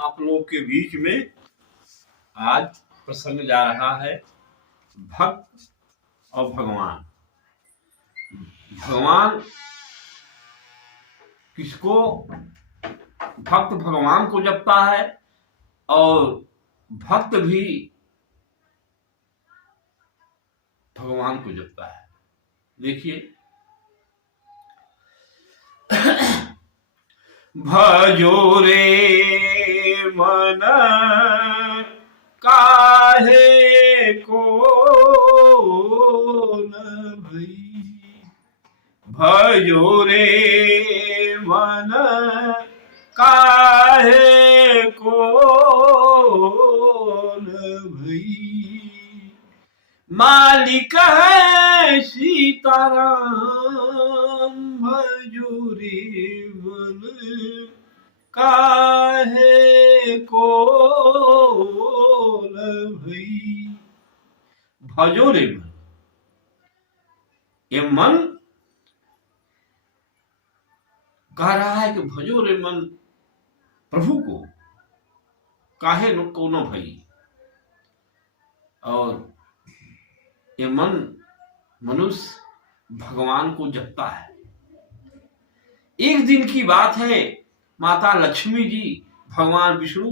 आप लोग के बीच में आज प्रसंग जा रहा है भक्त और भगवान। भगवान किसको, भक्त भगवान को जपता है और भक्त भी भगवान को जपता है। देखिए, भजो रे मन काहे को न भई, भजो रे मन काहे को न भई, मालिक है सीताराम भजो रे मन काहे को न भई। भजो रे मन, ये मन कह रहा है कि भजो रे मन प्रभु को, काहे को न भई। और ये मन मनुष्य भगवान को जपता है। एक दिन की बात है, माता लक्ष्मी जी भगवान विष्णु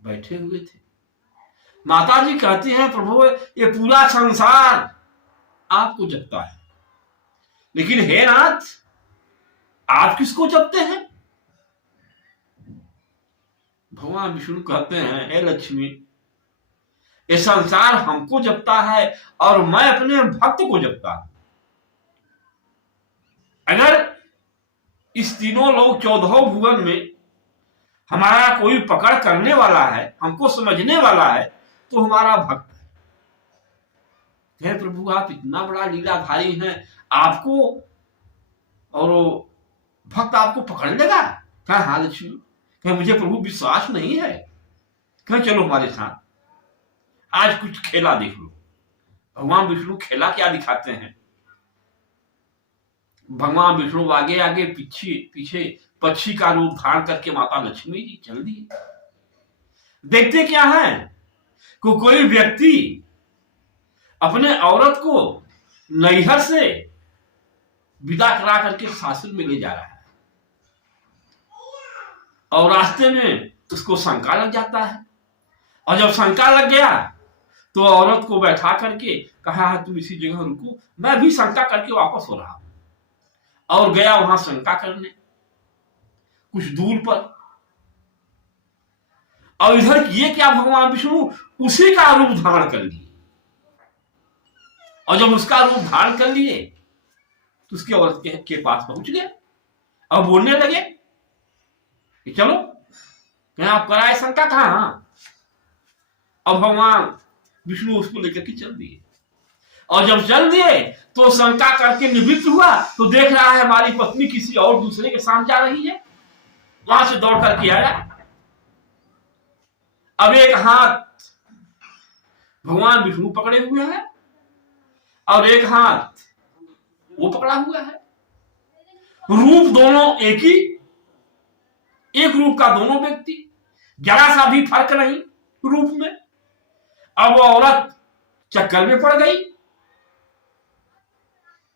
बैठे हुए थे। माता जी कहती हैं, प्रभु ये पूरा संसार आपको जपता है, लेकिन हे नाथ, आप किसको जपते हैं? भगवान विष्णु कहते हैं, हे लक्ष्मी, ये संसार हमको जपता है और मैं अपने भक्त को जपता हूं। अगर इस तीनों लोग 14 भुवन में हमारा कोई पकड़ करने वाला है, हमको समझने वाला है, तो हमारा भक्त है। हे प्रभु, आप इतना बड़ा लीलाधारी हैं, आपको और भक्त आपको पकड़ लेगा? क्या हाल लक्ष्मी, क्या मुझे प्रभु विश्वास नहीं है? क्या चलो हमारे साथ, आज कुछ खेला देख लो। भगवान विष्णु खेला क्या दिखाते हैं। भगवान विष्णु आगे आगे पीछे पीछे पक्षी का रूप धारण करके माता लक्ष्मी जी चल दिए। देखते क्या है कि कोई व्यक्ति अपने औरत को नैहर से विदा करा करके सासुर में ले जा रहा है, और रास्ते में उसको शंका लग जाता है। और जब शंका लग गया तो औरत को बैठा करके कहा है, तुम इसी जगह रुको, मैं भी शंका करके वापस हो रहा हूं। और गया वहां शंका करने कुछ दूर पर। और इधर किए क्या, भगवान विष्णु उसी का रूप धारण कर लिए। और जब उसका रूप धारण कर लिए तो उसके औरत के पास पहुंच गए और बोलने लगे कि चलो, क्या आप कराए शंका कहां। अब भगवान विष्णु उसको लेकर के चल दिए। और जब चल दिए तो शंका करके निवृत्त हुआ तो देख रहा है हमारी पत्नी किसी और दूसरे के साथ जा रही है। वहां से दौड़ करके आया। अब एक हाथ भगवान विष्णु पकड़े हुए हैं और एक हाथ वो पकड़ा हुआ है। रूप दोनों एक ही, एक रूप का दोनों व्यक्ति, जरा सा भी फर्क नहीं रूप में। अब वो औरत चक्कर में पड़ गई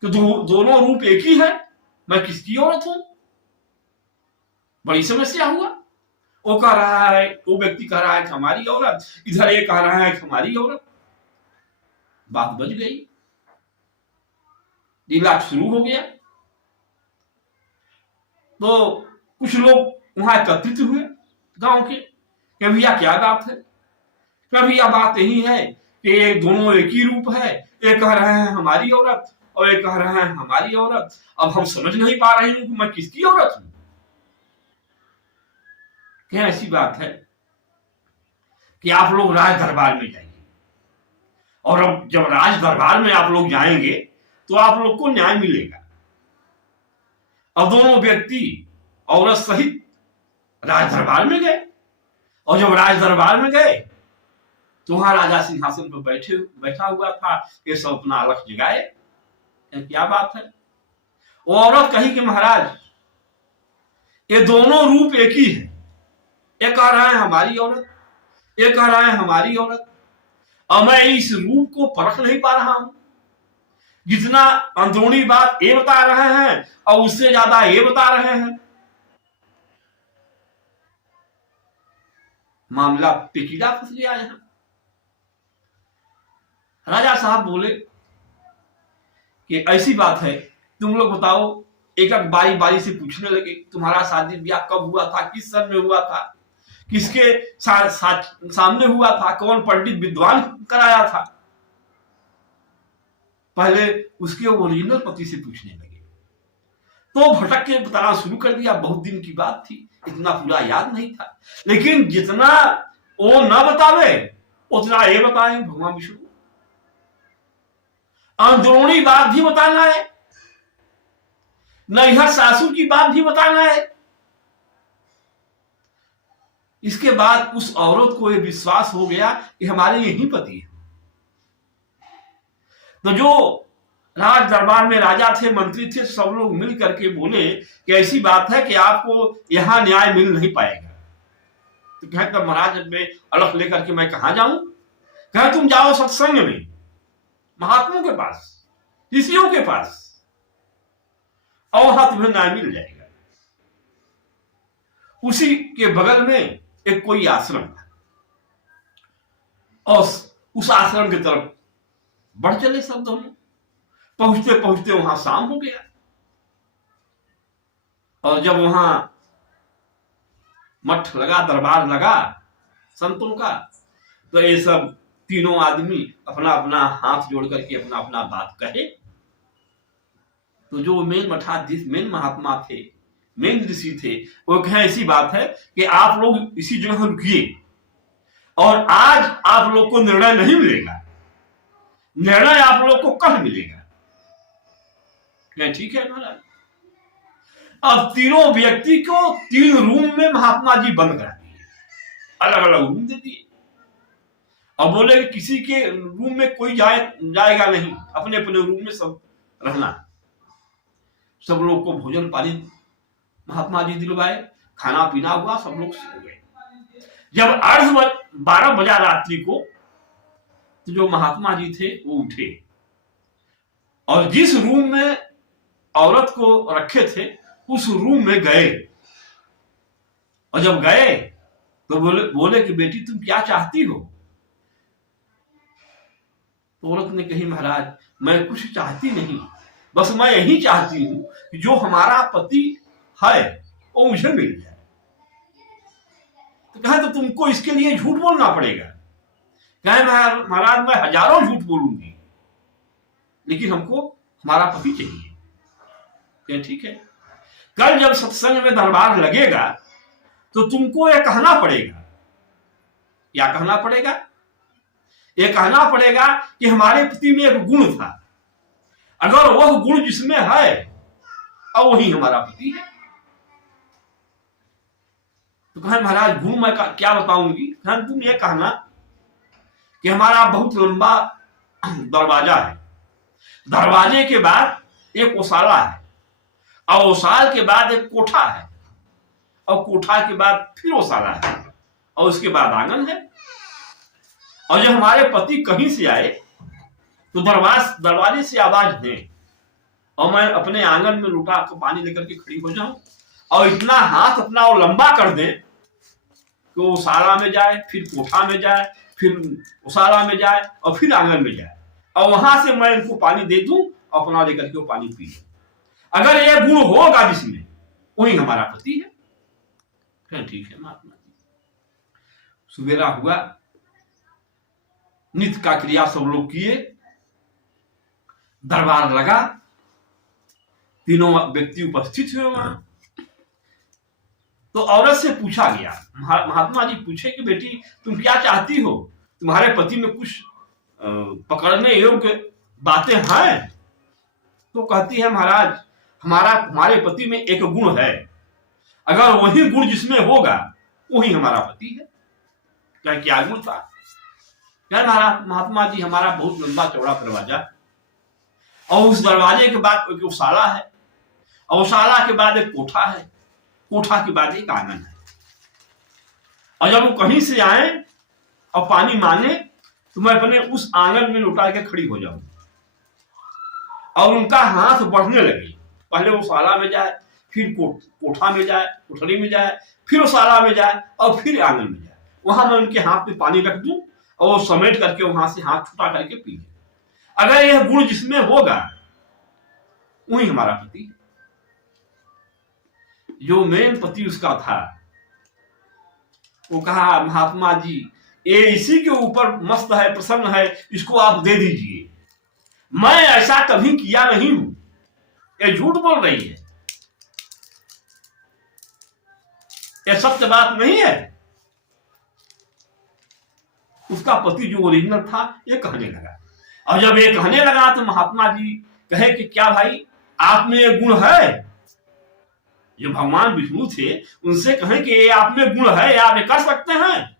कि दोनों रूप एक ही है, मैं किसकी औरत हूं। बड़ी समस्या हुआ। वो कह रहा है, वो व्यक्ति कह रहा है कि हमारी औरत, इधर ये कह रहा है कि हमारी औरत। बात बच गई, लीला शुरू हो गया। तो कुछ लोग वहां एकत्रित हुए गांव के, कि भैया क्या बात है। भैया बात यही है कि ये दोनों एक ही रूप है, ये कह रहे हैं हमारी औरत और ये कह रहे हैं हमारी औरत। अब हम समझ नहीं पा रहे हैं कि मैं किसकी औरत हूं। क्या ऐसी बात है कि आप लोग राज दरबार में जाएंगे, और अब जब राज दरबार में आप लोग जाएंगे तो आप लोग को न्याय मिलेगा। अब दोनों व्यक्ति औरत सहित राज दरबार में गए, और जब राज दरबार में गए तो वहां राजा सिंहासन पर बैठा हुआ था। ये सब अपना अलख जगाए, क्या बात है। वो औरत कही कि महाराज, ये दोनों रूप एक ही है, ये कह रहा है हमारी औरत, ये कह रहा है हमारी औरत, और मैं इस रूप को परख नहीं पा रहा हूं। जितना अंदरूनी बात ये बता रहे हैं और उससे ज्यादा ये बता रहे हैं। मामला पेचीदा फंस गया यहां। राजा साहब बोले कि ऐसी बात है, तुम लोग बताओ। एक एक बारी बारी से पूछने लगे, तुम्हारा शादी ब्याह कब हुआ था, किस सन में हुआ था, किसके सामने हुआ था, कौन पंडित विद्वान कराया था। पहले उसके ओरिजिनल पति से पूछने लगे, तो भटक के बताना शुरू कर दिया। बहुत दिन की बात थी, इतना पूरा याद नहीं था, लेकिन जितना वो न बतावे उतना ये बताए भगवान विष्णु। अंदरूनी बात भी बताना है, नैहर सासू की बात भी बताना है। इसके बाद उस औरत को यह विश्वास हो गया कि हमारे यही पति है। तो जो राज दरबार में राजा थे, मंत्री थे, सब लोग मिल करके बोले कि ऐसी बात है कि आपको यहां न्याय मिल नहीं पाएगा। तो कहे तब महाराज मैं अलग लेकर के मैं कहां जाऊं? कहे तुम जाओ सत्संग में, महात्माओं के पास, ऋषियों के पास, और वहां तुम्हें न्याय मिल जाएगा। उसी के बगल में एक कोई आश्रम था, और उस आश्रम की तरफ बढ़ चले सब दोनों। पहुंचते पहुंचते वहां शाम हो गया, और जब वहां मठ लगा, दरबार लगा संतों का, तो ये सब तीनों आदमी अपना अपना हाथ जोड़ करके अपना अपना बात कहे। तो जो मेन मठाधीश, मेन महात्मा थे, मेन ऋषि थे, वो कहे ऐसी बात है कि आप लोग इसी जगह रुकिए, और आज आप लोग को निर्णय नहीं मिलेगा, निर्णय आप लोग को कल मिलेगा। ठीक है महाराज। अब तीनों व्यक्ति को 3 रूम में महात्मा जी बंद करा दिए, अलग अलग रूम दे दिए, और बोले कि किसी के रूम में कोई जाएगा नहीं, अपने अपने रूम में सब रहना। सब लोग को भोजन पानी महात्मा जी दिलवाए, खाना पीना हुआ, सब लोग सो गए। जब 12 बजा रात्रि को, तो जो महात्मा जी थे वो उठे, और जिस रूम में औरत को रखे थे उस रूम में गए। और जब गए तो बोले कि बेटी तुम क्या चाहती हो? तो औरत ने कही महाराज मैं कुछ चाहती नहीं, बस मैं यही चाहती हूं कि जो हमारा पति है वो मुझे मिल जाए। तो कहा तो तुमको इसके लिए झूठ बोलना पड़ेगा। कहे महाराज मैं हजारों झूठ बोलूंगी, लेकिन हमको हमारा पति चाहिए। ठीक है, कल जब सत्संग में दरबार लगेगा तो तुमको यह कहना पड़ेगा। क्या कहना पड़ेगा? यह कहना पड़ेगा कि हमारे पति में एक गुण था, अगर वह गुण जिसमें है और वही हमारा पति है। तो कहे महाराज गुण मैं क्या बताऊंगी? तुम ये कहना कि हमारा बहुत लंबा दरवाजा है, दरवाजे के बाद एक ओसाला है, और ओसाल के बाद एक कोठा है, और कोठा के बाद फिर ओसाला है, और उसके बाद आंगन है। और जब हमारे पति कहीं से आए तो दरवाजे से आवाज दें, और मैं अपने आंगन में लुटा के पानी लेकर के खड़ी हो जाऊं, और इतना हाथ अपना वो लंबा कर दें कि वो ओसाला में जाए, फिर कोठा में जाए, फिर ओसाला में जाए, और फिर आंगन में जाए, और वहां से मैं इनको पानी दे दूं, अपना लेकर के वो पानी पी लूं। अगर यह गुण होगा जिसमें, वही हमारा पति है। ठीक है महात्मा जी। सुबेरा हुआ, नित्य का क्रिया सब लोग किए, दरबार लगा, तीनों व्यक्ति उपस्थित हुए वहां। तो औरत से पूछा गया, महात्मा जी पूछे कि बेटी तुम क्या चाहती हो? तुम्हारे पति में कुछ पकड़ने योग्य बातें हैं? तो कहती है महाराज हमारे पति में एक गुण है, अगर वही गुण जिसमें होगा वही हमारा पति है। क्या गुण था? क्या महात्मा जी हमारा बहुत लंबा चौड़ा दरवाजा, और उस दरवाजे के बाद एक ओसाला है, और ओसाला के बाद एक कोठा है, कोठा के बाद एक आंगन है। और जब वो कहीं से आए और पानी मांगे तो मैं अपने उस आंगन में लौटा के खड़ी हो जाऊं और उनका हाथ बढ़ने लगे। पहले वो शाला में जाए, फिर कोठा में जाए, कोठरी में जाए, फिर वो शाला में जाए और फिर आंगन में जाए। वहां मैं उनके हाथ में पानी रख दूं और वो समेट करके वहां से हाथ छुटा करके पी ले। अगर यह गुण जिसमें होगा वही हमारा पति है। जो मेन पति उसका था वो कहा महात्मा जी ये इसी के ऊपर मस्त है, प्रसन्न है, इसको आप दे दीजिए। मैं ऐसा कभी किया नहीं हूं, ये झूठ बोल रही है, ये सत्य बात नहीं है। उसका पति जो ओरिजिनल था ये कहने लगा, और जब ये कहने लगा तो महात्मा जी कहे कि क्या भाई आप में ये गुण है? जो भगवान विष्णु थे उनसे कहें कि ये आप में गुण है, आप ये कर सकते हैं?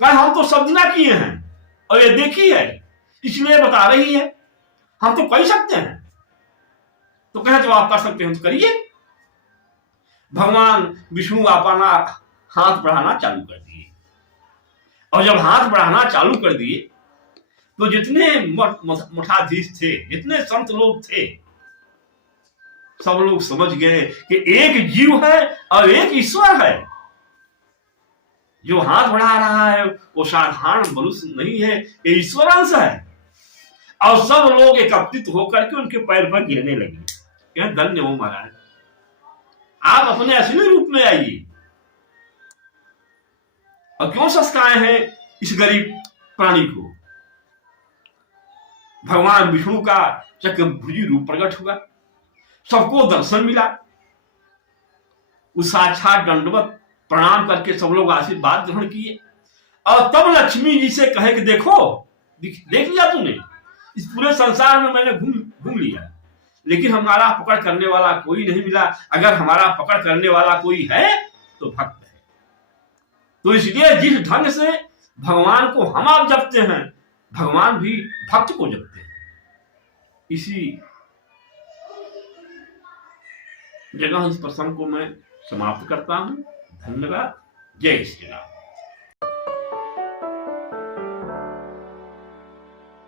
कहे हम तो सब दिना किए हैं और ये देखी है इसलिए बता रही है, हम तो कर सकते हैं। तो कहे तो आप कर सकते हैं तो करिए। भगवान विष्णु अपना हाथ बढ़ाना चालू कर दिए, और जब हाथ बढ़ाना चालू कर दिए तो जितने मठाधीश थे, जितने संत लोग थे, सब लोग समझ गए कि एक जीव है और एक ईश्वर है। जो हाथ बढ़ा रहा है वो साधारण मनुष्य नहीं है, ये ईश्वर अंश है। और सब लोग एकत्रित होकर के उनके पैर पर गिरने लगे। धन्य हो महाराज, आप अपने असली रूप में आइए। और क्यों सस्ताए हैं इस गरीब प्राणी को? भगवान विष्णु का चक्रभुजी रूप प्रकट हुआ, सबको दर्शन मिला। उस साक्षात दंडवत प्रणाम करके सब लोग आशीर्वाद ग्रहण किए। और तब लक्ष्मी जी से कहे कि देखो, देख लिया तूने, इस पूरे संसार में मैंने घूम लिया, लेकिन हमारा पकड़ करने वाला कोई नहीं मिला। अगर हमारा पकड़ करने वाला कोई है तो भक्त है। तो इसलिए जिस ढंग से भगवान को हम आप जपते हैं, भगवान भी भक्त को जपते हैं। इसी जगह इस प्रसंग को मैं समाप्त करता हूं। धन्यवाद। जय श्री राम।